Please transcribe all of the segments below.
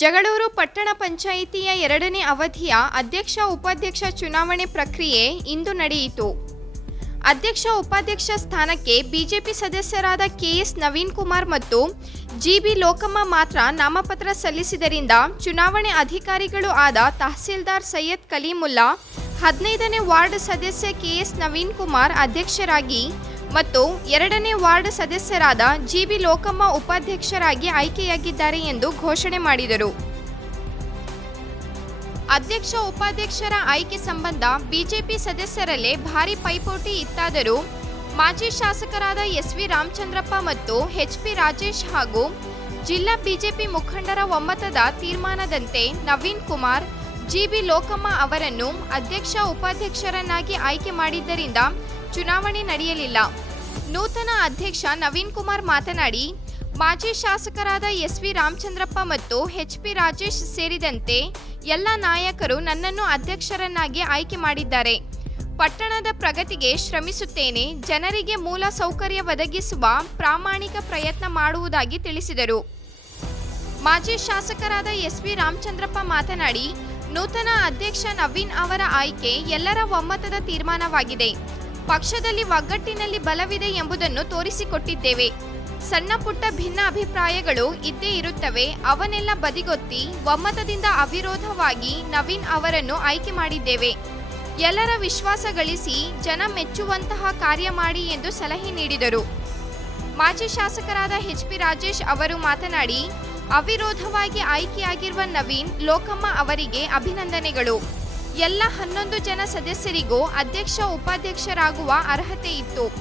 ಜಗಳೂರು ಪಟ್ಟಣ ಪಂಚಾಯಿತಿಯ ಎರಡನೇ ಅವಧಿಯ ಅಧ್ಯಕ್ಷ ಉಪಾಧ್ಯಕ್ಷ ಚುನಾವಣೆ ಪ್ರಕ್ರಿಯೆ ಇಂದು ನಡೆಯಿತು. ಅಧ್ಯಕ್ಷ ಉಪಾಧ್ಯಕ್ಷ ಸ್ಥಾನಕ್ಕೆ ಬಿಜೆಪಿ ಸದಸ್ಯರಾದ ಕೆಎಸ್ ನವೀನ್ ಕುಮಾರ್ ಮತ್ತು ಜಿಬಿ ಲೋಕಮ್ಮ ಮಾತ್ರ ನಾಮಪತ್ರ ಸಲ್ಲಿಸಿದರಿಂದ ಚುನಾವಣೆ ಅಧಿಕಾರಿಗಳು ಆದ ತಹಸೀಲ್ದಾರ್ ಸೈಯದ್ ಕಲೀಮುಲ್ಲಾ, ಹದಿನೈದನೇ ವಾರ್ಡ್ ಸದಸ್ಯ ಕೆಎಸ್ ನವೀನ್ ಕುಮಾರ್ ಅಧ್ಯಕ್ಷರಾಗಿ ಮತ್ತು ಎರಡನೇ ವಾರ್ಡ್ ಸದಸ್ಯರಾದ ಜಿಬಿ ಲೋಕಮ್ಮ ಉಪಾಧ್ಯಕ್ಷರಾಗಿ ಆಯ್ಕೆಯಾಗಿದ್ದಾರೆ ಎಂದು ಘೋಷಣೆ ಮಾಡಿದರು. ಅಧ್ಯಕ್ಷ, ಉಪಾಧ್ಯಕ್ಷರ ಆಯ್ಕೆ ಸಂಬಂಧ ಬಿಜೆಪಿ ಸದಸ್ಯರಲ್ಲೇ ಭಾರಿ ಪೈಪೋಟಿ ಇತ್ತಾದರೂ ಮಾಜಿ ಶಾಸಕರಾದ ಎಸ್ ವಿ ರಾಮಚಂದ್ರಪ್ಪ ಮತ್ತು ಎಚ್ ಪಿ ರಾಜೇಶ್ ಹಾಗೂ ಜಿಲ್ಲಾ ಬಿಜೆಪಿ ಮುಖಂಡರ ಒಮ್ಮತದ ತೀರ್ಮಾನದಂತೆ ನವೀನ್ ಕುಮಾರ್ ಜಿಬಿ ಲೋಕಮ್ಮ ಅವರನ್ನು ಅಧ್ಯಕ್ಷ, ಉಪಾಧ್ಯಕ್ಷರನ್ನಾಗಿ ಆಯ್ಕೆ ಮಾಡಿದ್ದರಿಂದ ಚುನಾವಣೆ ನಡೆಯಲಿಲ್ಲ. ನೂತನ ಅಧ್ಯಕ್ಷ ನವೀನ್ ಕುಮಾರ್ ಮಾತನಾಡಿ, ಮಾಜಿ ಶಾಸಕರಾದ ಎಸ್ ವಿ ರಾಮಚಂದ್ರಪ್ಪ ಮತ್ತು ಎಚ್ ಪಿ ರಾಜೇಶ್ ಸೇರಿದಂತೆ ಎಲ್ಲ ನಾಯಕರು ನನ್ನನ್ನು ಅಧ್ಯಕ್ಷರನ್ನಾಗಿ ಆಯ್ಕೆ ಮಾಡಿದ್ದಾರೆ. ಪಟ್ಟಣದ ಪ್ರಗತಿಗೆ ಶ್ರಮಿಸುತ್ತೇನೆ. ಜನರಿಗೆ ಮೂಲ ಸೌಕರ್ಯ ಒದಗಿಸುವ ಪ್ರಾಮಾಣಿಕ ಪ್ರಯತ್ನ ಮಾಡುವುದಾಗಿ ತಿಳಿಸಿದರು. ಮಾಜಿ ಶಾಸಕರಾದ ಎಸ್ ವಿ ರಾಮಚಂದ್ರಪ್ಪ ಮಾತನಾಡಿ, ನೂತನ ಅಧ್ಯಕ್ಷ ನವೀನ್ ಅವರ ಆಯ್ಕೆ ಎಲ್ಲರ ಒಮ್ಮತದ ತೀರ್ಮಾನವಾಗಿದೆ. ಪಕ್ಷದಲ್ಲಿ ಒಗ್ಗಟ್ಟಿನಲ್ಲಿ ಬಲವಿದೆ ಎಂಬುದನ್ನು ತೋರಿಸಿಕೊಟ್ಟಿದ್ದೇವೆ. ಸಣ್ಣ ಪುಟ್ಟ ಭಿನ್ನ ಅಭಿಪ್ರಾಯಗಳು ಇದ್ದೇ ಇರುತ್ತವೆ. ಅವನ್ನೆಲ್ಲ ಬದಿಗೊತ್ತಿ ಒಮ್ಮತದಿಂದ ಅವಿರೋಧವಾಗಿ ನವೀನ್ ಅವರನ್ನು ಆಯ್ಕೆ ಮಾಡಿದ್ದೇವೆ. ಎಲ್ಲರ ವಿಶ್ವಾಸ ಗಳಿಸಿ ಜನ ಮೆಚ್ಚುವಂತಹ ಕಾರ್ಯ ಮಾಡಿ ಎಂದು ಸಲಹೆ ನೀಡಿದರು. ಮಾಜಿ ಶಾಸಕರಾದ ಎಚ್ ಪಿ ರಾಜೇಶ್ ಅವರು ಮಾತನಾಡಿ, ಅವಿರೋಧವಾಗಿ ಆಯ್ಕೆಯಾಗಿರುವ ನವೀನ್ ಲೋಕಮ್ಮ ಅವರಿಗೆ ಅಭಿನಂದನೆಗಳು. ಎಲ್ಲ ಹನ್ನೊಂದು ಜನ ಸದಸ್ಯರಿಗೂ ಅಧ್ಯಕ್ಷ, ಉಪಾಧ್ಯಕ್ಷರಾಗುವ ಅರ್ಹತೆ ಇತ್ತು.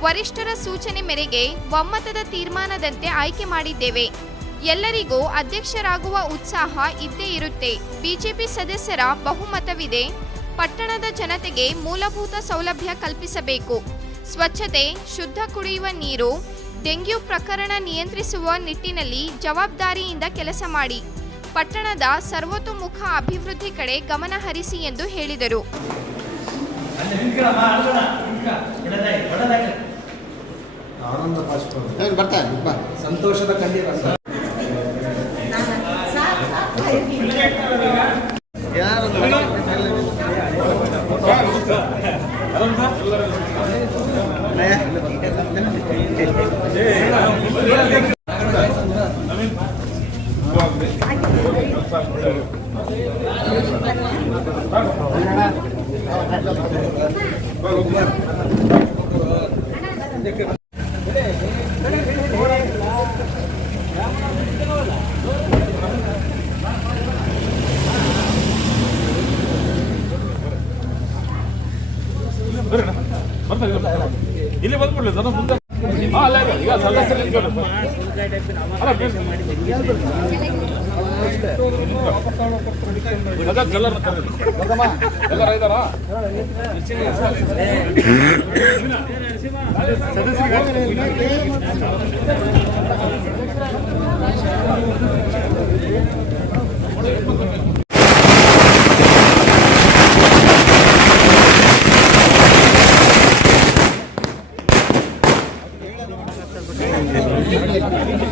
ವರಿಷ್ಠರ ಸೂಚನೆ ಮೇರೆಗೆ ಒಮ್ಮತದ ತೀರ್ಮಾನದಂತೆ ಆಯ್ಕೆ ಮಾಡಿದ್ದೇವೆ. ಎಲ್ಲರಿಗೂ ಅಧ್ಯಕ್ಷರಾಗುವ ಉತ್ಸಾಹ ಇದ್ದೇ ಇರುತ್ತೆ. ಬಿಜೆಪಿ ಸದಸ್ಯರ ಬಹುಮತವಿದೆ. ಪಟ್ಟಣದ ಜನತೆಗೆ ಮೂಲಭೂತ ಸೌಲಭ್ಯ ಕಲ್ಪಿಸಬೇಕು. ಸ್ವಚ್ಛತೆ, ಶುದ್ಧ ಕುಡಿಯುವ ನೀರು, ಡೆಂಗ್ಯೂ ಪ್ರಕರಣ ನಿಯಂತ್ರಿಸುವ ನಿಟ್ಟಿನಲ್ಲಿ ಜವಾಬ್ದಾರಿಯಿಂದ ಕೆಲಸ ಮಾಡಿ. ಪಟ್ಟಣದ ಸರ್ವತೋಮುಖ ಅಭಿವೃದ್ಧಿ ಕಡೆ ಗಮನ ಹರಿಸಿ ಎಂದು ಹೇಳಿದರು ಸಂತೋಷದ ಕಣ್ಣೀರ ಯಾರು ಇಲ್ಲಿ ಬಂದ್ಬಿಡ್ಲಿ ಜನ ಮುಂದೆ ಹಾ, ಅಲ್ಲ ಇಲ್ಲ, ಈಗ ಸದಸ್ಯರು ನಿಂತ್ಕೊಳ್ಳಿ. ಅಲ್ಲ, ಬೇಸ್. ಸದಸ್ಯರು ಎಲ್ಲರನ್ನ ಕರೀರಿ. ಎಲ್ಲರ ಇದ್ದಾರಾ? ಬರ್ರಿ ನೀವೆಲ್ಲ ಮೆಂಬರ್ಗಳು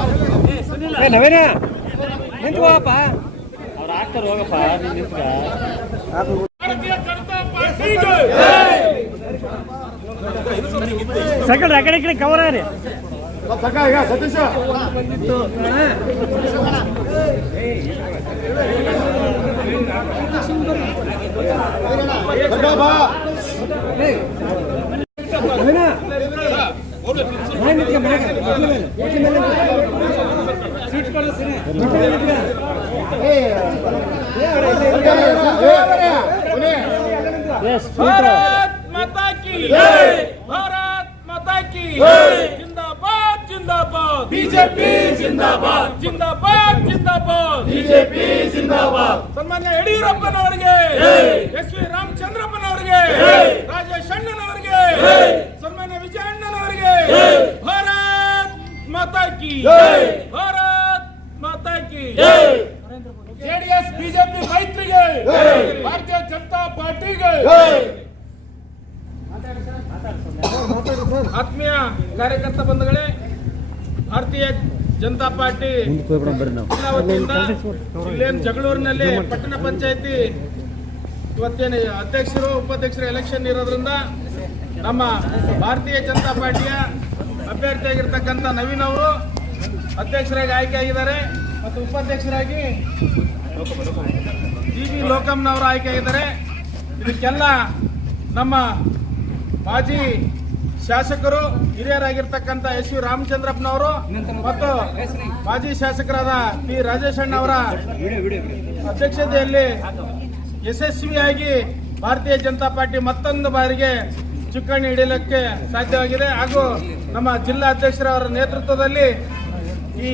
ಮಾತಾ ನವೇನ ನಿಂತ್ಕೋಪ್ಪ ಅವ್ರು ಆಗ್ತಾರೆ ಹೋಗಪ್ಪ ನೀನ್ ನಿಂತ್ಕ! ಸಕಲ್ ಆ ಕಡೆ ಈ ಕಡೆ ಕವರ್ ರೀ ಸತೀಶ ಬಾ ನವೀನ माता की ಮೆಟ್ಲ ಮೇಲೆ ಸೀಟ್ जिंदाबाद ಮೆಟ್ಲ बीजेपी जिंदाबाद Yes, ಸೀಟ್. ಭಾರತ್ ಮಾತಾ ಕಿ ಜೈ! ಭಾರತ್ ಮಾತಾ ಕಿ ಜೈ! ಜಿಂದಾಬಾದ್ ಜಿಂದಾಬಾದ್ ಜಿಂದಾಬಾದ್ ಬಿಜೆಪಿ ಜಿಂದಾಬಾದ್ ಜಿಂದಾಬಾದ್ ಜಿಂದಾಬಾದ್ ಬಿಜೆಪಿ ಜಿಂದಾಬಾದ್ ಸನ್ಮಾನ್ಯ ಯಡಿಯೂರಪ್ಪನವರಿಗೆ ಎಸ್ ವಿ ರಾಮಚಂದ್ರಪ್ಪನವರಿಗೆ ರಾಜೇಶ್ ಅಣ್ಣನವರಿಗೆ ಸನ್ಮಾನ್ಯ ವಿಜಯಣ್ಣನವರಿಗೆ ಭಾರತ್ ಮಾತಾ ಕಿ ಭಾರತ್ ಮಾತಾ ಕಿ ಜೆಡಿಎಸ್ ಬಿಜೆಪಿ ಮೈತ್ರಿಗೆ ಭಾರತೀಯ ಜನತಾ ಪಾರ್ಟಿಗೆ ಆತ್ಮೀಯ ಕಾರ್ಯಕರ್ತ ಬಂಧುಗಳೇ ಭಾರತೀಯ ಜನತಾ ಪಾರ್ಟಿ ಜಿಲ್ಲಾ ವತಿಯಿಂದ ಇಲ್ಲೇನು ಜಗಳೂರಿನಲ್ಲಿ ಪಟ್ಟಣ ಪಂಚಾಯತಿ ಇವತ್ತೇನ ಅಧ್ಯಕ್ಷರು ಉಪಾಧ್ಯಕ್ಷರು ಎಲೆಕ್ಷನ್ ಇರೋದ್ರಿಂದ ನಮ್ಮ ಭಾರತೀಯ ಜನತಾ ಪಾರ್ಟಿಯ ಅಭ್ಯರ್ಥಿಯಾಗಿರ್ತಕ್ಕಂಥ ನವೀನ್ ಅವರು ಅಧ್ಯಕ್ಷರಾಗಿ ಆಯ್ಕೆಯಾಗಿದ್ದಾರೆ ಮತ್ತು ಉಪಾಧ್ಯಕ್ಷರಾಗಿ ಜಿ ವಿ ಲೋಕಮ್ನವರು ಆಯ್ಕೆಯಾಗಿದ್ದಾರೆ. ಇದಕ್ಕೆಲ್ಲ ನಮ್ಮ ಮಾಜಿ ಶಾಸಕರು, ಹಿರಿಯರಾಗಿರ್ತಕ್ಕಂಥ ಎಸ್. ವಿ ರಾಮಚಂದ್ರಪ್ಪನವರು ಮತ್ತು ಮಾಜಿ ಶಾಸಕರಾದ ಪಿ. ರಾಜೇಶಣ್ಣ ಅವರ ಅಧ್ಯಕ್ಷತೆಯಲ್ಲಿ ಯಶಸ್ವಿಯಾಗಿ ಭಾರತೀಯ ಜನತಾ ಪಾರ್ಟಿ ಮತ್ತೊಂದು ಬಾರಿಗೆ ಚುಕ್ಕಾಣಿ ಹಿಡಿಯಲಿಕ್ಕೆ ಸಾಧ್ಯವಾಗಿದೆ. ಹಾಗೂ ನಮ್ಮ ಜಿಲ್ಲಾ ಅಧ್ಯಕ್ಷರವರ ನೇತೃತ್ವದಲ್ಲಿ ಈ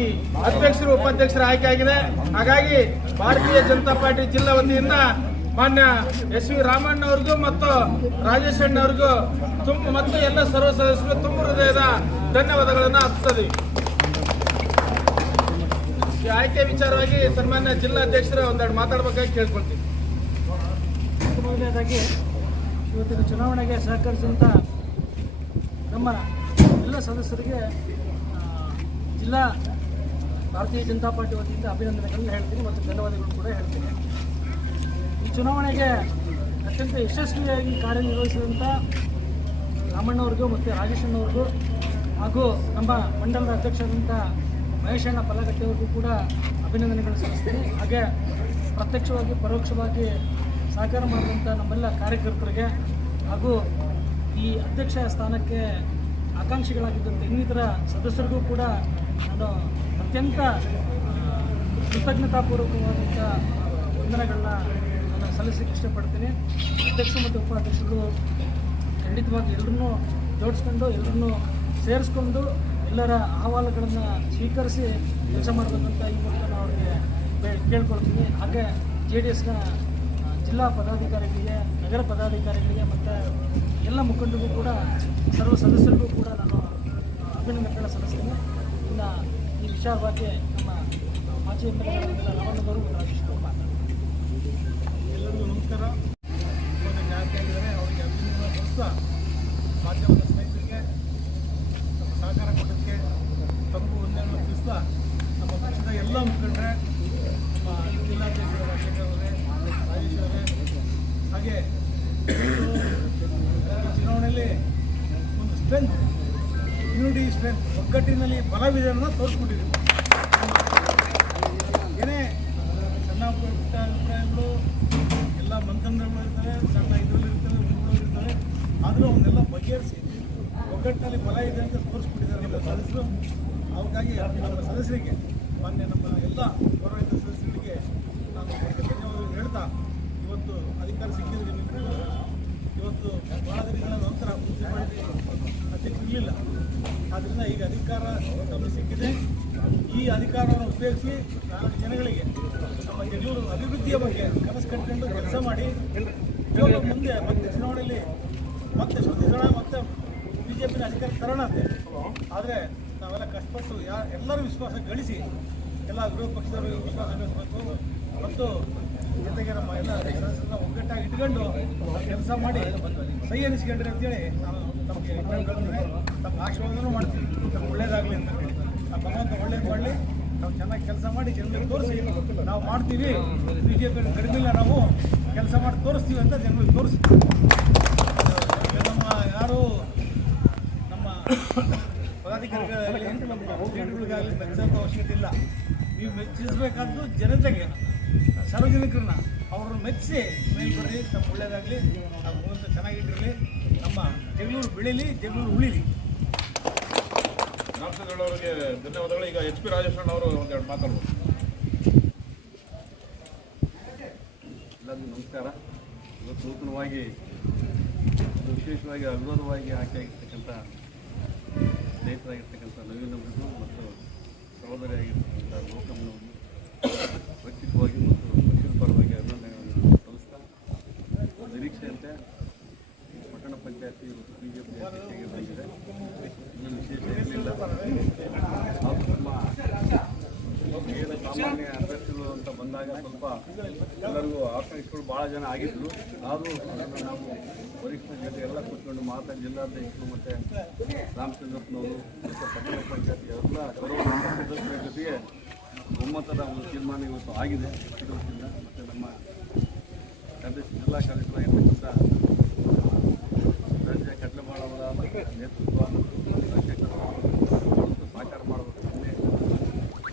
ಅಧ್ಯಕ್ಷರು ಉಪಾಧ್ಯಕ್ಷರ ಆಯ್ಕೆ ಆಗಿದೆ ಹಾಗಾಗಿ ಭಾರತೀಯ ಜನತಾ ಪಾರ್ಟಿ ಜಿಲ್ಲಾ ವತಿಯಿಂದ ಮಾನ್ಯ ಎಸ್ ವಿ ರಾಮಣ್ಣ ಅವ್ರಿಗೂ ಮತ್ತು ರಾಜೇಶ್ ಅಣ್ಣ ಅವ್ರಿಗೂ ತುಂಬ ಮತ್ತು ಎಲ್ಲ ಸರ್ವ ಸದಸ್ಯರು ತುಂಬ ಹೃದಯದ ಧನ್ಯವಾದಗಳನ್ನು ಅರ್ಪಿಸ್ತದೆ ಈ ಆಯ್ಕೆ ವಿಚಾರವಾಗಿ ಸನ್ಮಾನ್ಯ ಜಿಲ್ಲಾಧ್ಯಕ್ಷರ ಒಂದೆರಡು ಮಾತಾಡ್ಬೇಕಾಗಿ ಕೇಳ್ಕೊಳ್ತೀನಿ. ಇವತ್ತಿನ ಚುನಾವಣೆಗೆ ಸಹಕರಿಸಿದಂಥ ನಮ್ಮ ಎಲ್ಲ ಸದಸ್ಯರಿಗೆ ಜಿಲ್ಲಾ ಭಾರತೀಯ ಜನತಾ ಪಾರ್ಟಿ ವತಿಯಿಂದ ಅಭಿನಂದನೆಗಳನ್ನು ಹೇಳ್ತೀನಿ ಮತ್ತು ಧನ್ಯವಾದಗಳು ಕೂಡ ಹೇಳ್ತೀನಿ. ಈ ಚುನಾವಣೆಗೆ ಅತ್ಯಂತ ಯಶಸ್ವಿಯಾಗಿ ಕಾರ್ಯನಿರ್ವಹಿಸಿದಂಥ ರಾಮಣ್ಣವ್ರಿಗೂ ಮತ್ತು ರಾಜೇಶಣ್ಣವ್ರಿಗೂ ಹಾಗೂ ನಮ್ಮ ಮಂಡಲದ ಅಧ್ಯಕ್ಷರಾದಂಥ ಮಹೇಶಣ್ಣ ಪಲ್ಲಗಟ್ಟೆಯವ್ರಿಗೂ ಕೂಡ ಅಭಿನಂದನೆಗಳು ಸಲ್ಲಿಸ್ತೀನಿ. ಹಾಗೆ ಪ್ರತ್ಯಕ್ಷವಾಗಿ, ಪರೋಕ್ಷವಾಗಿ ಸಹಕಾರ ಮಾಡಿದಂಥ ನಮ್ಮೆಲ್ಲ ಕಾರ್ಯಕರ್ತರಿಗೆ ಹಾಗೂ ಈ ಅಧ್ಯಕ್ಷ ಸ್ಥಾನಕ್ಕೆ ಆಕಾಂಕ್ಷಿಗಳಾಗಿದ್ದಂಥ ಇನ್ನಿತರ ಸದಸ್ಯರಿಗೂ ಕೂಡ ನಾನು ಅತ್ಯಂತ ಕೃತಜ್ಞತಾಪೂರ್ವಕವಾದಂಥ ವಂದನೆಗಳನ್ನ ನಾನು ಸಲ್ಲಿಸಲಿಕ್ಕೆ ಇಷ್ಟಪಡ್ತೀನಿ. ಅಧ್ಯಕ್ಷರು ಮತ್ತು ಉಪಾಧ್ಯಕ್ಷರು ಖಂಡಿತವಾಗಿ ಎಲ್ಲರನ್ನೂ ಜೋಡಿಸ್ಕೊಂಡು ಎಲ್ಲರನ್ನೂ ಸೇರಿಸ್ಕೊಂಡು, ಎಲ್ಲರ ಅಹವಾಲುಗಳನ್ನು ಸ್ವೀಕರಿಸಿ ಕೆಲಸ ಮಾಡಬೇಕಂತ ಈ ಮೂಲಕ ನಾನು ಅವ್ರಿಗೆ ಕೇಳ್ಕೊಳ್ತೀನಿ. ಹಾಗೆ ಜೆ ಡಿ ಎಸ್ನ ಜಿಲ್ಲಾ ಪದಾಧಿಕಾರಿಗಳಿಗೆ, ನಗರ ಪದಾಧಿಕಾರಿಗಳಿಗೆ ಮತ್ತು ಎಲ್ಲ ಮುಖಂಡರಿಗೂ ಕೂಡ, ಸರ್ವ ಸದಸ್ಯರಿಗೂ ಕೂಡ ನಾನು ಅಭಿನಂದನೆಗಳ ಸಲ್ಲಿಸ್ತೇನೆ. ಇನ್ನು ಈ ವಿಚಾರವಾಗಿ ನಮ್ಮ ಮಾಜಿ ಎಲ್ ಎ ಅವರು ಮಾತಾಡ್ತಾರೆ. ಎಲ್ಲರಿಗೂ ನಮಸ್ಕಾರ. ಆಗಿದ್ದಾರೆ. ಅವರಿಗೆ ಅಭಿನಂದನೆ ಮಾಧ್ಯಮದ ಸ್ನೇಹಿತರಿಗೆ ಸಹಕಾರ ತಮಗೂ ಒಂದೆರಡು ನಮ್ಮ ಮುಖಂಡರೆ, ನಮ್ಮ ಹಾಗೆ ಇವತ್ತು ಈ ಚುನಾವಣೆಯಲ್ಲಿ ಒಂದು ಸ್ಟ್ರೆಂತ್ ಯುನಿಟಿ ಸ್ಟ್ರೆಂತ್ ಒಗ್ಗಟ್ಟಿನಲ್ಲಿ ಬಲವಿದೆ ಅನ್ನೋದು ತೋರಿಸ್ಕೊಂಡಿದ್ದೀವಿ. ಏನೇ ಸಣ್ಣ ಪುಟ್ಟ ಅಭಿಪ್ರಾಯಗಳು ಎಲ್ಲ ಮಂತಂತ್ರಗಳು ಇರ್ತವೆ, ಸಣ್ಣ ಇದರಲ್ಲಿ ಇರ್ತವೆ ಆದರೂ ಅವನ್ನೆಲ್ಲ ಬಗೆಹರಿಸಿ, ಒಗ್ಗಟ್ಟಿನಲ್ಲಿ ಬಲ ಇದೆ ಅಂತ ತೋರಿಸ್ಬಿಟ್ಟಿದ್ದಾರೆ ನಮ್ಮ ಸದಸ್ಯರು. ಅವಕ್ಕಾಗಿ ನಮ್ಮ ಸದಸ್ಯರಿಗೆ, ಮಾನ್ಯ ನಮ್ಮ ಎಲ್ಲ ಗೌರವಿತ ಸದಸ್ಯರಿಗೆ ನಾನು ಧನ್ಯವಾದಗಳು ಹೇಳ್ತಾ, ಇವತ್ತು ಅಧಿಕಾರ ಸಿಕ್ಕಿದ್ರೆ ನಿಮಗೂ ಇವತ್ತು ಬಹಳ ದಿನಗಳ ನಂತರ ಮುನ್ಸಿಪಾಲಿಟಿ ಅಧ್ಯಕ್ಷ ಇರಲಿಲ್ಲ. ಆದ್ದರಿಂದ ಈಗ ಅಧಿಕಾರ ತಮಗೆ ಸಿಕ್ಕಿದೆ. ಈ ಅಧಿಕಾರವನ್ನು ಉಪಯೋಗಿಸಿ ನಾಲ್ಕು ಜನಗಳಿಗೆ ನಮ್ಮ ಯಡಿಯೂರು ಅಭಿವೃದ್ಧಿಯ ಬಗ್ಗೆ ಕನಸು ಕಟ್ಟಿಕೊಂಡು ಕೆಲಸ ಮಾಡಿ. ಮುಂದೆ ಮತ್ತೆ ಚುನಾವಣೆಯಲ್ಲಿ ಮತ್ತೆ ಸ್ಪರ್ಧಿಸೋಣ ಮತ್ತೆ ಬಿ ಜೆ ಪಿನ ಅಧಿಕಾರ ತರೋಣ ಅಂತೆ ಆದರೆ ನಾವೆಲ್ಲ ಕಷ್ಟಪಟ್ಟು ಯಾ ಎಲ್ಲರೂ ವಿಶ್ವಾಸ ಗಳಿಸಿ ಎಲ್ಲ ವಿರೋಧ ಪಕ್ಷದವರು ವಿಶ್ವಾಸ ಗಳಿಸಬೇಕು. ಮತ್ತು ಜೊತೆಗೆ ನಮ್ಮ ಎಲ್ಲ ಸದಸ್ಯರನ್ನ ಒಗ್ಗಟ್ಟಾಗಿ ಇಟ್ಕೊಂಡು ಕೆಲಸ ಮಾಡಿ ಸೈ ಅನಿಸ್ಕೊಂಡ್ರಿ ಅಂತೇಳಿ ನಾನು ತಮಗೆ ತಮ್ಮ ಆಶೀರ್ವಾದನೂ ಮಾಡ್ತೀನಿ ತಮ್ಗೆ ಒಳ್ಳೇದಾಗಲಿ ಅಂತ ಹೇಳಿ. ಆ ಭಗವಂತ ಒಳ್ಳೇದು ಮಾಡಲಿ. ನಾವು ಚೆನ್ನಾಗಿ ಕೆಲಸ ಮಾಡಿ ಜನರಿಗೆ ತೋರಿಸಿ. ನಾವು ಮಾಡ್ತೀವಿ. ಬಿ ಜೆ ಪಿ ಕಡಿಮೆ ಇಲ್ಲ. ನಾವು ಕೆಲಸ ಮಾಡಿ ತೋರಿಸ್ತೀವಿ ಅಂತ ಜನರಿಗೆ ತೋರಿಸ್ತೀವಿ. ನಮ್ಮ ಯಾರು ನಮ್ಮ ಪದಾಧಿಕಾರಿಗಳಾಗಲಿ ನಮ್ಮ ಲೀಡರ್ಗಳಿಗಾಗಲಿ ಮೆಚ್ಚೋಂಥ ಅವಶ್ಯಕತೆ ಇಲ್ಲ. ನೀವು ಮೆಚ್ಚಿಸಬೇಕಾದ್ದು ಜನತೆಗೆ. ಸಾರ್ವಜನಿಕರನ್ನ ಅವ್ರನ್ನ ಮೆಚ್ಚಿಸಿ, ಮೇಲೆ ಬರ್ರಿ ತಮ್ಮ ಒಳ್ಳೇದಾಗಲಿ ಭಗವಂತ ಚೆನ್ನಾಗಿಟ್ಟಿರಲಿ, ನಮ್ಮ ಜಗಳೂರು ಬೆಳೀಲಿ, ಜಗಳೂರು ಉಳಿಲಿ. ಅವರಿಗೆ ಧನ್ಯವಾದಗಳು. ಈಗ ಎಚ್ ಪಿ ರಾಜೇಶ್ವರನ್ ಅವರು ಒಂದೆರಡು ಮಾತಾಡ್ಬೋದು. ನಮಸ್ಕಾರ. ಇವತ್ತು ನೂತನವಾಗಿ ವಿಶೇಷವಾಗಿ ಅವಿರೋಧವಾಗಿ ಆಯ್ಕೆಯಾಗಿರ್ತಕ್ಕಂಥ ಸ್ನೇಹಿತರಾಗಿರ್ತಕ್ಕಂಥ ನವೀನ್ ಅವರಿಗೂ ಮತ್ತು ಸಹೋದರಿಯಾಗಿರ್ತಕ್ಕಂಥ ಲೋಕಮ್ಮನವರು. ವ್ಯಕ್ತಿತ್ವವಾಗಿ ಮತ್ತು ಪರವಾಗಿ ಅಭಿನಂದನೆಗಳನ್ನು ಸಲ್ಲಿಸ್ತಾ ನಿರೀಕ್ಷೆಯಂತೆ ಪಟ್ಟಣ ಪಂಚಾಯತಿ ಬಿ ಜೆ ಪಿ ಅಧ್ಯಕ್ಷೆಗೆ ಬಂದಿದೆ. ಇನ್ನೂ ವಿಶೇಷ ಇರಲಿಲ್ಲ ಏನು ಸಾಮಾನ್ಯ ಅಭ್ಯರ್ಥಿಗಳು ಅಂತ ಬಂದಾಗ ಸ್ವಲ್ಪ ಎಲ್ಲರಿಗೂ ಆಕಾಂಕ್ಷಿಗಳು ಭಾಳ ಜನ ಆಗಿದ್ದರು ಆದರೂ ಅದನ್ನು ನಾವು ವರಿಷ್ಠರ ಜೊತೆ ಎಲ್ಲ ಕೂತ್ಕೊಂಡು ಮಾತಾ ಜಿಲ್ಲಾಧ್ಯಕ್ಷರು ಮತ್ತು ರಾಮಚಂದ್ರಪ್ಪನವರು ಮತ್ತು ಪಟ್ಟಣ ಪಂಚಾಯತಿ ಎಲ್ಲ ಸದಸ್ಯರ ಜೊತೆಗೆ ಒಮ್ಮತದ ಒಂದು ತೀರ್ಮಾನ ಇವತ್ತು ಆಗಿದೆ. ಮತ್ತು ನಮ್ಮ ಕಾಂಗ್ರೆಸ್ ಜಿಲ್ಲಾ ಕಾರ್ಯಕ್ರಮ ರಾಜ್ಯ ಕಡಲೆಮಾಳ ಅವರ ನೇತೃತ್ವ ಮತ್ತು ಸಾಕಾರ ಮಾಡಬೇಕು ಸುಮ್ಮನೆ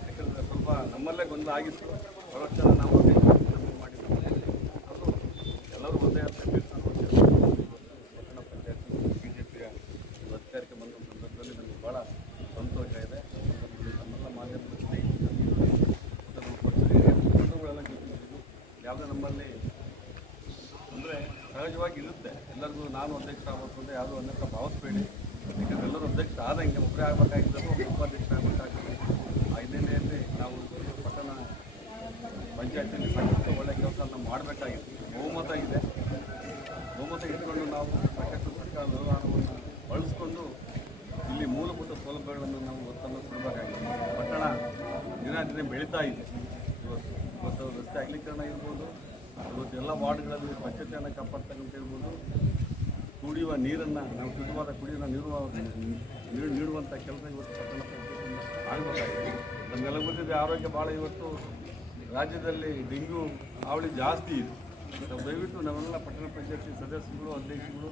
ಯಾಕಂದರೆ ಸ್ವಲ್ಪ ನಮ್ಮಲ್ಲೇ ಗೊಂದಲ ಆಗಿತ್ತು ಬಹಳಷ್ಟು ಜನ ನಾವು ಅದೇ ಕೆಲಸ ಮಾಡಿದ್ದೀವಿ ಅದು ಎಲ್ಲರೂ ಒಂದೇ ಅಂತ ತಿಳ್ಕೊಂಡು ಪಟ್ಟಣ ಪಂಚಾಯತಿ ಬಿ ಜೆ ಪಿಯ ಅಧಿಕಾರಕ್ಕೆ ಬಂದ ಸಂದರ್ಭದಲ್ಲಿ ನಮಗೆ ಭಾಳ ಸಂತೋಷ ಇದೆ ನಮ್ಮೆಲ್ಲ ಮಾಧ್ಯಮದ ಸ್ನೇಹಿತರು ಮತ್ತು ನಮ್ಮ ಪಕ್ಷದ ಹಿರಿಯ ಮುಖಂಡರುಗಳೆಲ್ಲ ಜೊತೆಗಿದ್ದು ಯಾವುದೇ ನಮ್ಮಲ್ಲಿ ಅಂದರೆ ಸಹಜವಾಗಿ ಇರುತ್ತೆ ಎಲ್ಲರಿಗೂ ನಾನು ಅಧ್ಯಕ್ಷ ಅಂತ ಯಾವುದೋ ಅನ್ಯಥ ಭಾವಿಸ್ಬೇಡಿ. ಯಾಕಂದ್ರೆ ಎಲ್ಲರೂ ಅಧ್ಯಕ್ಷ ಆದಂಗೆ ಒಬ್ಬರೇ ಆಗ್ಬೇಕಾಗಿದ್ದರು ಉಪಾಧ್ಯಕ್ಷ ಆಗಬೇಕಾಗ್ತದೆ ಆ ಹಿನ್ನೆಲೆಯಲ್ಲಿ ನಾವು ಪಟ್ಟಣ ಪಂಚಾಯತಿಯಲ್ಲಿ ಸಾಕಷ್ಟು ಒಳ್ಳೆಯ ಕೆಲಸ ನಾವು ಮಾಡಬೇಕಾಗಿತ್ತು. ಬಹುಮತ ಇದೆ. ಬಹುಮತ ಇಟ್ಕೊಂಡು ನಾವು ಸಾಕಷ್ಟು ಸರ್ಕಾರ ವ್ಯವಹಾರವನ್ನು ಬಳಸ್ಕೊಂಡು ಇಲ್ಲಿ ಮೂಲಭೂತ ಸೌಲಭ್ಯಗಳನ್ನು ನಾವು ಒತ್ತನ್ನು ಕೊಡಬೇಕಾಗಿದೆ ಪಟ್ಟಣ ದಿನ ದಿನ ಬೆಳೀತಾ ಇದೆ. ಇವತ್ತು ಇವತ್ತು ರಸ್ತೆ ಅಗಲೀಕರಣ ಇರ್ಬೋದು, ಇವತ್ತು ಎಲ್ಲ ವಾರ್ಡ್ಗಳಲ್ಲಿ ಸ್ವಚ್ಛತೆಯನ್ನು ಕಾಪಾಡ್ತಕ್ಕಂಥ ಇರ್ಬೋದು. ಕುಡಿಯುವ ನೀರನ್ನು, ನಾವು ಶುದ್ಧವಾದ ಕುಡಿಯುವ ನೀರು ನೀರು ನೀಡುವಂಥ ಕೆಲಸ ಇವತ್ತು ಪಟ್ಟಣ ಆಗಬೇಕಾಗಿದೆ. ನಮಗೆಲ್ಲ ಗೊತ್ತಿದೆ, ಆರೋಗ್ಯ ಭಾಳ ಇವತ್ತು ರಾಜ್ಯದಲ್ಲಿ ಡೆಂಗ್ಯೂ ಹಾವಳಿ ಜಾಸ್ತಿ ಇದೆ. ದಯವಿಟ್ಟು ನಾವೆಲ್ಲ ಪಟ್ಟಣ ಪಂಚಾಯತಿ ಸದಸ್ಯರುಗಳು ಅಧ್ಯಕ್ಷಗಳು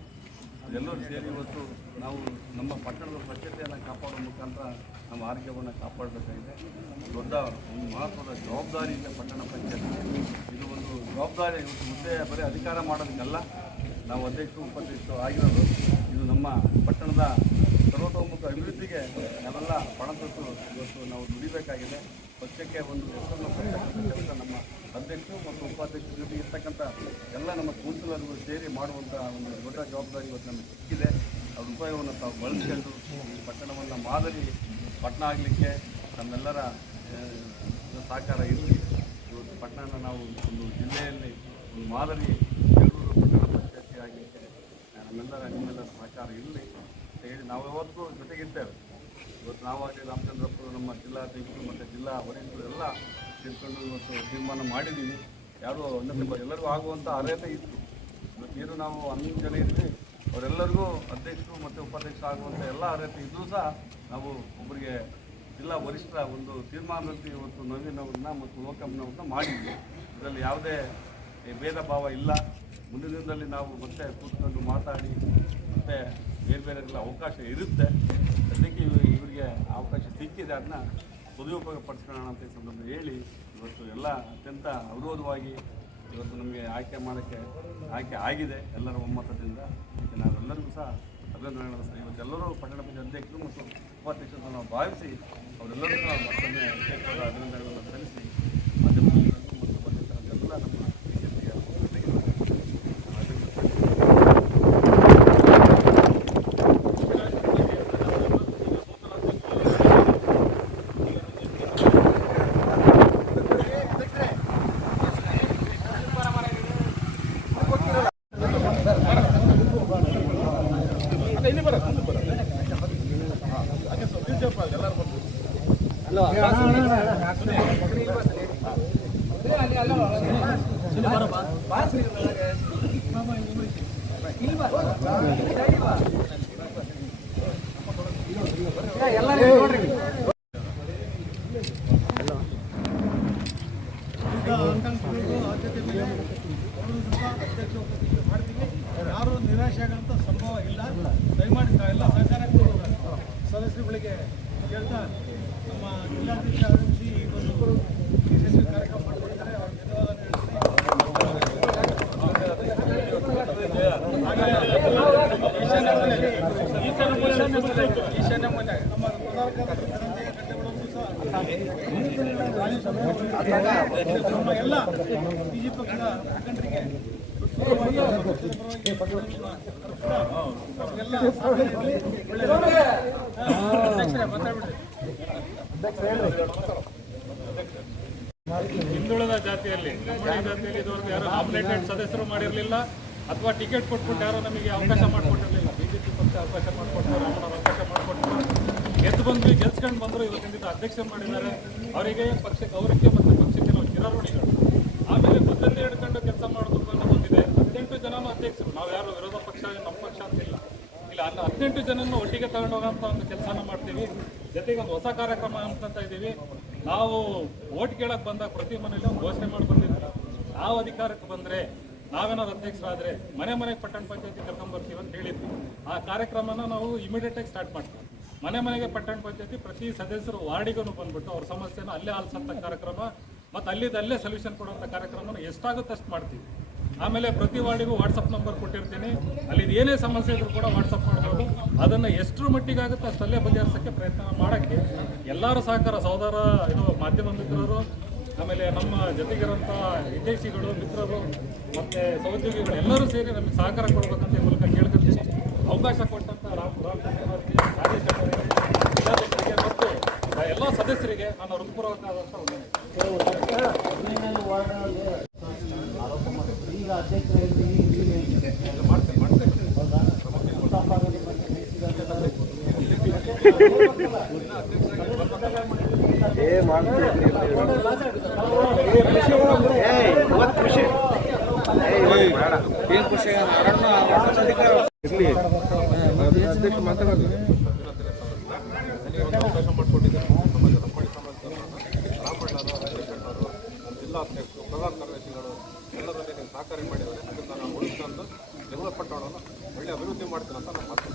ಎಲ್ಲರೂ ಸೇರಿ ಇವತ್ತು ನಾವು ನಮ್ಮ ಪಟ್ಟಣದ ಸ್ವಚ್ಛತೆಯನ್ನು ಕಾಪಾಡೋ ಮುಖಾಂತರ ನಮ್ಮ ಆರೋಗ್ಯವನ್ನು ಕಾಪಾಡಬೇಕಾಗಿದೆ. ದೊಡ್ಡ ಒಂದು ಮಹತ್ವದ ಜವಾಬ್ದಾರಿಯಿಂದ ಪಟ್ಟಣ ಪಂಚಾಯತ್. ಇದು ಒಂದು ಜವಾಬ್ದಾರಿ, ಇವತ್ತು ಮುಂದೆ ಬರೀ ಅಧಿಕಾರ ಮಾಡೋದಕ್ಕಲ್ಲ. ನಾವು ಅಧ್ಯಕ್ಷರು, ಉಪಾಧ್ಯಕ್ಷರು ಆಗಿರೋದು ಇದು ನಮ್ಮ ಪಟ್ಟಣದ ಸರ್ವತೋಮುಖ ಅಭಿವೃದ್ಧಿಗೆ ನಾವೆಲ್ಲ ಪಣತೊಟ್ಟು ಇವತ್ತು ನಾವು ದುಡಿಬೇಕಾಗಿದೆ. ಪಕ್ಷಕ್ಕೆ ಒಂದು ಹೆಸರನ್ನು ಕೆಲಸ ನಮ್ಮ ಅಧ್ಯಕ್ಷರು ಮತ್ತು ಉಪಾಧ್ಯಕ್ಷರ ಜೊತೆ ಇರ್ತಕ್ಕಂಥ ಎಲ್ಲ ನಮ್ಮ ಕೌನ್ಸಿಲರ್ಗಳು ಸೇರಿ ಮಾಡುವಂಥ ಒಂದು ದೊಡ್ಡ ಜವಾಬ್ದಾರಿ ಇವತ್ತು ನಮಗೆ ಸಿಕ್ಕಿದೆ. ಅವ್ರ ಉಪಯೋಗವನ್ನು ತಾವು ಬಳಸ್ಕೊಂಡು ಈ ಪಟ್ಟಣವನ್ನು ಮಾದರಿ ಪಟ್ಟಣ ಆಗಲಿಕ್ಕೆ ನಮ್ಮೆಲ್ಲರ ಸಹಕಾರ ಇರಲಿ. ಇವತ್ತು ಪಟ್ಟಣನ ನಾವು ಒಂದು ಜಿಲ್ಲೆಯಲ್ಲಿ ಒಂದು ಮಾದರಿ ಆಗಲಿಕ್ಕೆ ನಮ್ಮೆಲ್ಲರ ನಿಮ್ಮೆಲ್ಲರ ಸಹಕಾರ ಇರಲಿ ಅಂತ ಹೇಳಿ ನಾವು ಯಾವತ್ತೂ ಜೊತೆಗಿರ್ತೇವೆ. ಇವತ್ತು ನಾವಾಗಲಿ ರಾಮಚಂದ್ರಪುರ, ನಮ್ಮ ಜಿಲ್ಲಾಧ್ಯಕ್ಷರು ಮತ್ತು ಜಿಲ್ಲಾ ವರಿಷ್ಠರು ಎಲ್ಲ ತಿಳ್ಕೊಂಡು ಇವತ್ತು ತೀರ್ಮಾನ ಮಾಡಿದ್ದೀವಿ. ಯಾರು ಒಂದೊಂದು ಎಲ್ಲರಿಗೂ ಆಗುವಂಥ ಅರ್ಹತೆ ಇತ್ತು. ಇವತ್ತು ನಾವು ಹನ್ನೊಂದು ಜನ ಇದ್ವಿ ಅವರೆಲ್ಲರಿಗೂ ಅಧ್ಯಕ್ಷರು ಮತ್ತು ಉಪಾಧ್ಯಕ್ಷರು ಆಗುವಂಥ ಎಲ್ಲ ಅರ್ಹತೆ ಇದ್ದರೂ ಸಹ ನಾವು ಒಬ್ಬರಿಗೆ ಜಿಲ್ಲಾ ವರಿಷ್ಠರ ಒಂದು ತೀರ್ಮಾನದಲ್ಲಿ ಇವತ್ತು ನವೀನವ್ರನ್ನ ಮತ್ತು ಲೋಕಮ್ನವ್ರನ್ನ ಮಾಡಿದ್ವಿ ಇದರಲ್ಲಿ ಯಾವುದೇ ಭೇದ ಭಾವ ಇಲ್ಲ. ಮುಂದಿನ ದಿನದಲ್ಲಿ ನಾವು ಮತ್ತೆ ಕೂತ್ಕೊಂಡು ಮಾತಾಡಿ ಮತ್ತೆ ಬೇರೆ ಬೇರೆಲ್ಲ ಅವಕಾಶ ಇರುತ್ತೆ. ಅದಕ್ಕೆ ಇವ್- ಇವರಿಗೆ ಅವಕಾಶ ಸಿಕ್ಕಿದೆ. ಅದನ್ನ ಸದುಪಯೋಗ ಪಡಿಸ್ಕೊಳ್ಳೋಣ ಅಂತ ಈ ಸಂದರ್ಭ ಹೇಳಿ, ಇವತ್ತು ಎಲ್ಲ ಅತ್ಯಂತ ಅವಿರೋಧವಾಗಿ ಇವತ್ತು ನಮಗೆ ಆಯ್ಕೆ ಮಾಡೋಕ್ಕೆ ಆಯ್ಕೆ ಆಗಿದೆ ಎಲ್ಲರ ಒಮ್ಮತದಿಂದ. ಅದಕ್ಕೆ ನಾವೆಲ್ಲರಿಗೂ ಸಹ ಅಭಿನಂದನೆಗಳನ್ನು ಸಹ ಇವತ್ತೆಲ್ಲರೂ ಪಟ್ಟಣ ಪಂಚಾಯತ್ ಅಧ್ಯಕ್ಷರು ಮತ್ತು ಉಪಾಧ್ಯಕ್ಷರು ನಾವು ಭಾವಿಸಿ ಅವರೆಲ್ಲರೂ ಸಹ ಮತ್ತೊಮ್ಮೆ ಅಭಿನಂದನೆಗಳನ್ನು ಸಲ್ಲಿಸಿ Thank you. ಹಿಂದುಳಿದ ಜಾತಿಯಲ್ಲಿ ಜಾತಿಯಲ್ಲಿ ಇದುವರೆಗೂ ಯಾರು ನಾಮಿನೇಟೆಡ್ ಸದಸ್ಯರು ಮಾಡಿರಲಿಲ್ಲ ಅಥವಾ ಟಿಕೆಟ್ ಕೊಟ್ಬಿಟ್ಟು ಯಾರೋ ನಮಗೆ ಅವಕಾಶ ಮಾಡಿಕೊಟ್ಟಿರಲಿಲ್ಲ. ಬಿಜೆಪಿ ಪಕ್ಷ ಅವಕಾಶ ಮಾಡಿಕೊಟ್ಟು ಅವಕಾಶ ಮಾಡಿಕೊಟ್ಟು ಗೆದ್ದು ಬಂದ್ವಿ, ಗೆಲ್ಸ್ಕೊಂಡು ಬಂದರು ಇವತ್ತಿನ ದಿನ ಅಧ್ಯಕ್ಷ ಮಾಡಿದ್ದಾರೆ. ಅವರಿಗೆ ಪಕ್ಷ ಗೌರವಕ್ಕೆ ಮತ್ತು ಪಕ್ಷಕ್ಕೆ ನಾವು ಚಿರಾರೋಣಿಗಳು ಆಮೇಲೆ ಬದ್ಧತೆ ಹಿಡ್ಕೊಂಡು ಕೆಲಸ ಮಾಡೋದು ಜನನೂ ಅಧ್ಯಕ್ಷರು ನಾವು ಯಾರು ವಿರೋಧ ಪಕ್ಷ, ನಮ್ಮ ಪಕ್ಷ ಅಂತ ಇಲ್ಲ. ಅಲ್ಲಿ ಹದಿನೆಂಟು ಜನನ್ನು ಒಟ್ಟಿಗೆ ತಗೊಂಡು ಹೋಗೋಂಥ ಒಂದು ಕೆಲಸನ ಮಾಡ್ತೀವಿ. ಜೊತೆಗೆ ಒಂದು ಹೊಸ ಕಾರ್ಯಕ್ರಮ ಅಂತ ಇದ್ದೀವಿ. ನಾವು ಓಟ್ ಕೇಳಕ್ ಬಂದಾಗ ಪ್ರತಿ ಮನೇಲಿ ಒಂದು ಘೋಷಣೆ ಮಾಡಿ ಬಂದಿದ್ದೀವಿ ನಾವು ಅಧಿಕಾರಕ್ಕೆ ಬಂದರೆ ನಾವೇನಾದ್ರು ಅಧ್ಯಕ್ಷರಾದರೆ ಮನೆ ಮನೆಗೆ ಪಟ್ಟಣ ಪಂಚಾಯತಿ ಕರ್ಕೊಂಡ್ಬರ್ತೀವಿ ಅಂತ ಹೇಳಿದ್ವಿ. ಆ ಕಾರ್ಯಕ್ರಮನ ನಾವು ಇಮಿಡಿಯೇಟಾಗಿ ಸ್ಟಾರ್ಟ್ ಮಾಡ್ತೀವಿ. ಮನೆ ಮನೆಗೆ ಪಟ್ಟಣ ಪಂಚಾಯತಿ ಪ್ರತಿ ಸದಸ್ಯರು ವಾರ್ಡಿಗೂ ಬಂದ್ಬಿಟ್ಟು ಅವ್ರ ಸಮಸ್ಯೆನ ಅಲ್ಲೇ ಆಲ್ಸಂತ ಕಾರ್ಯಕ್ರಮ ಮತ್ತು ಅಲ್ಲಿದ್ದಲ್ಲೇ ಸೊಲ್ಯೂಷನ್ ಕೊಡುವಂಥ ಕಾರ್ಯಕ್ರಮನ ಎಷ್ಟಾಗುತ್ತೆ ಅಷ್ಟು ಮಾಡ್ತೀವಿ. ಆಮೇಲೆ ಪ್ರತಿ ವಾರ್ಡಿಗೂ ವಾಟ್ಸಪ್ ನಂಬರ್ ಕೊಟ್ಟಿರ್ತೀನಿ. ಅಲ್ಲಿ ಏನೇ ಸಮಸ್ಯೆ ಇದ್ರೂ ಕೂಡ ವಾಟ್ಸಪ್ ಮಾಡ್ಬೋದು. ಅದನ್ನು ಎಷ್ಟರ ಮಟ್ಟಿಗೆ ಆಗುತ್ತೆ ಅಷ್ಟಲ್ಲೇ ಬಗೆಹರಿಸೋಕ್ಕೆ ಪ್ರಯತ್ನ ಮಾಡೋಕ್ಕೆ ಎಲ್ಲರೂ ಸಹಕಾರ, ಸಹೋದರ, ಇದು ಮಾಧ್ಯಮ ಮಿತ್ರರು, ಆಮೇಲೆ ನಮ್ಮ ಜೊತೆಗಿರೋಂಥ ವಿದೇಶಿಗಳು, ಮಿತ್ರರು, ಮತ್ತು ಸಹೋದ್ಯೋಗಿಗಳು ಎಲ್ಲರೂ ಸೇರಿ ನಮಗೆ ಸಹಕಾರ ಕೊಡಬೇಕಂತ ಮೂಲಕ ಕೇಳ್ಕೊತೀನಿ ಅವಕಾಶ ಕೊಟ್ಟಂಥ ರಾಮ್ ಎಲ್ಲ ಸದಸ್ಯರಿಗೆ ನಾನು ಹೃತ್ಪೂರ್ವಕವಾದಂಥ ಒಂದು ನನಗೆ ಒಂದು ಅವಕಾಶ ಮಾಡಿಕೊಟ್ಟಿದ್ದಾರೆ ನಮ್ಮ ಲಂಬಾಣಿ ಸಮಾಜದವರು ರಾಮಣ್ಣರು ರಾಜೇಶ್ವರವರು ನಮ್ಮ ಜಿಲ್ಲಾ ಅಧ್ಯಕ್ಷರು ಪ್ರಧಾನ ಕಾರ್ಯದರ್ಶಿಗಳು ಎಲ್ಲರಲ್ಲಿ ನೀವು ಸಹಕಾರ ಮಾಡಿದ್ದಾರೆ ಅದನ್ನು ನಾವು ಉಳಿಸ್ಕೊಂಡು ನಮ್ಮ ಪಟ್ಟಣವನ್ನು